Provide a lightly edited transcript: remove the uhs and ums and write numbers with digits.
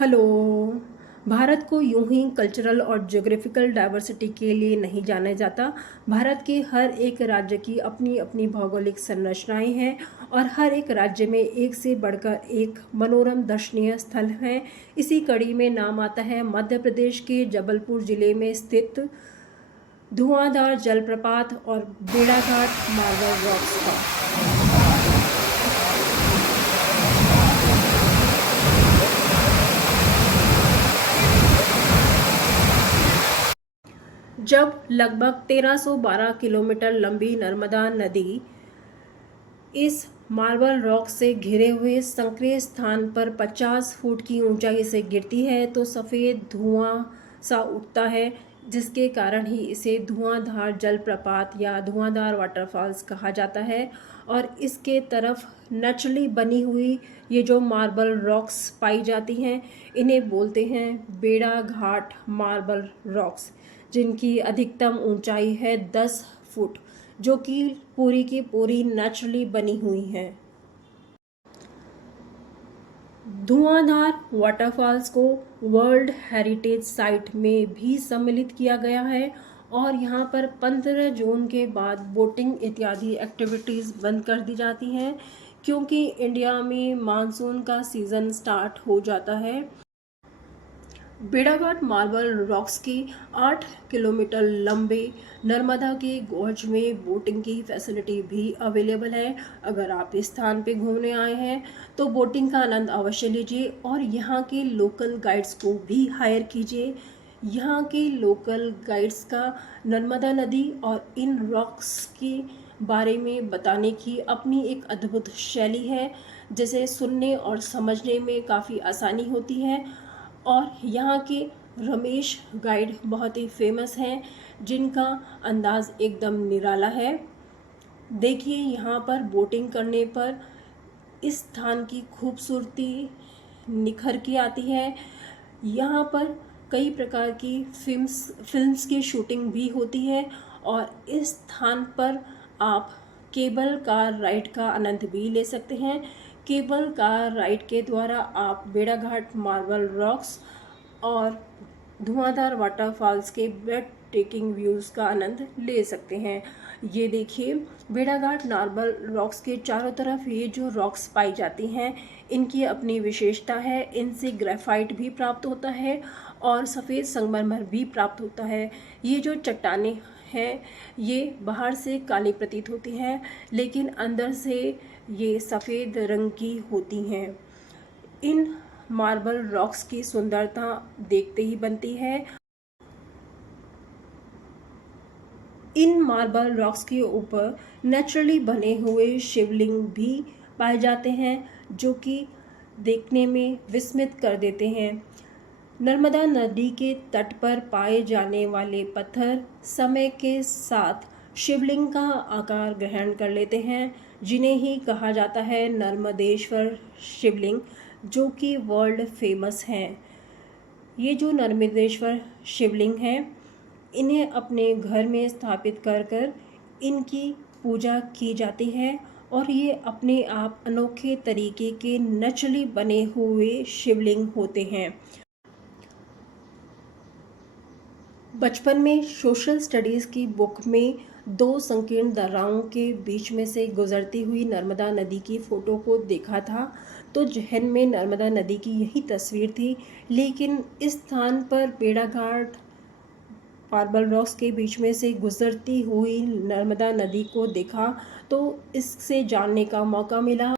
Hello. Bharat को यूं ही cultural और ज्योग्राफिकल डाइवर्सिटी के लिए नहीं जाना जाता। भारत के हर एक राज्य की अपनी अपनी भौगोलिक संरचनाएं हैं और हर एक राज्य में एक से बढ़कर एक मनोरम दर्शनीय स्थल हैं। इसी कड़ी में नाम आता है मध्य प्रदेश के जबलपुर जिले में स्थित धुआंधार जलप्रपात और बेड़ाघाट मार्बल रॉक्स का। जब लगभग 1312 किलोमीटर लंबी नर्मदा नदी इस मार्बल रॉक से घिरे हुए संकरे स्थान पर 50 फुट की ऊंचाई से गिरती है तो सफ़ेद धुआं सा उठता है, जिसके कारण ही इसे धुआंधार जलप्रपात या धुआंधार वाटरफॉल्स कहा जाता है। और इसके तरफ नेचुरली बनी हुई ये जो मार्बल रॉक्स पाई जाती हैं, इन्हें बोलते हैं बेड़ा घाट मार्बल रॉक्स, जिनकी अधिकतम ऊंचाई है 10 फुट, जो कि पूरी की पूरी नेचुरली बनी हुई हैं। धुआंधार वाटरफॉल्स को वर्ल्ड हेरिटेज साइट में भी सम्मिलित किया गया है और यहाँ पर 15 जून के बाद बोटिंग इत्यादि एक्टिविटीज़ बंद कर दी जाती हैं, क्योंकि इंडिया में मानसून का सीज़न स्टार्ट हो जाता है। बेड़ाघाट मार्बल रॉक्स की 8 किलोमीटर लंबे नर्मदा के गोर्ज में बोटिंग की फैसिलिटी भी अवेलेबल है। अगर आप इस स्थान पे घूमने आए हैं तो बोटिंग का आनंद अवश्य लीजिए और यहाँ के लोकल गाइड्स को भी हायर कीजिए। यहाँ के लोकल गाइड्स का नर्मदा नदी और इन रॉक्स के बारे में बताने की अपनी एक अद्भुत शैली है, जिसे सुनने और समझने में काफ़ी आसानी होती है। और यहाँ के रमेश गाइड बहुत ही फेमस हैं, जिनका अंदाज़ एकदम निराला है। देखिए, यहाँ पर बोटिंग करने पर इस स्थान की खूबसूरती निखर के आती है। यहाँ पर कई प्रकार की फिल्म्स की शूटिंग भी होती है और इस स्थान पर आप केबल कार राइड का आनंद भी ले सकते हैं। केबल कार राइड के द्वारा आप बेड़ाघाट मार्बल रॉक्स और धुआंधार वाटरफॉल्स के ब्रेड टेकिंग व्यूज़ का आनंद ले सकते हैं। ये देखिए, बेड़ाघाट मार्बल रॉक्स के चारों तरफ ये जो रॉक्स पाई जाती हैं, इनकी अपनी विशेषता है। इनसे ग्रेफाइट भी प्राप्त होता है और सफ़ेद संगमरमर भी प्राप्त होता है। ये जो चट्टानें हैं, ये बाहर से काली प्रतीत होती हैं, लेकिन अंदर से ये सफ़ेद रंग की होती हैं। इन मार्बल रॉक्स की सुंदरता देखते ही बनती है। इन मार्बल रॉक्स के ऊपर नेचुरली बने हुए शिवलिंग भी पाए जाते हैं, जो कि देखने में विस्मित कर देते हैं। नर्मदा नदी के तट पर पाए जाने वाले पत्थर समय के साथ शिवलिंग का आकार ग्रहण कर लेते हैं, जिन्हें ही कहा जाता है नर्मदेश्वर शिवलिंग, जो कि वर्ल्ड फेमस हैं। ये जो नर्मदेश्वर शिवलिंग हैं, इन्हें अपने घर में स्थापित कर कर इनकी पूजा की जाती है और ये अपने आप अनोखे तरीके के नेचुरली बने हुए शिवलिंग होते हैं। बचपन में सोशल स्टडीज़ की बुक में दो संकीर्ण दर्राओं के बीच में से गुजरती हुई नर्मदा नदी की फ़ोटो को देखा था, तो जहन में नर्मदा नदी की यही तस्वीर थी। लेकिन इस स्थान पर बेड़ाघाट मार्बल रॉक्स के बीच में से गुजरती हुई नर्मदा नदी को देखा तो इससे जानने का मौका मिला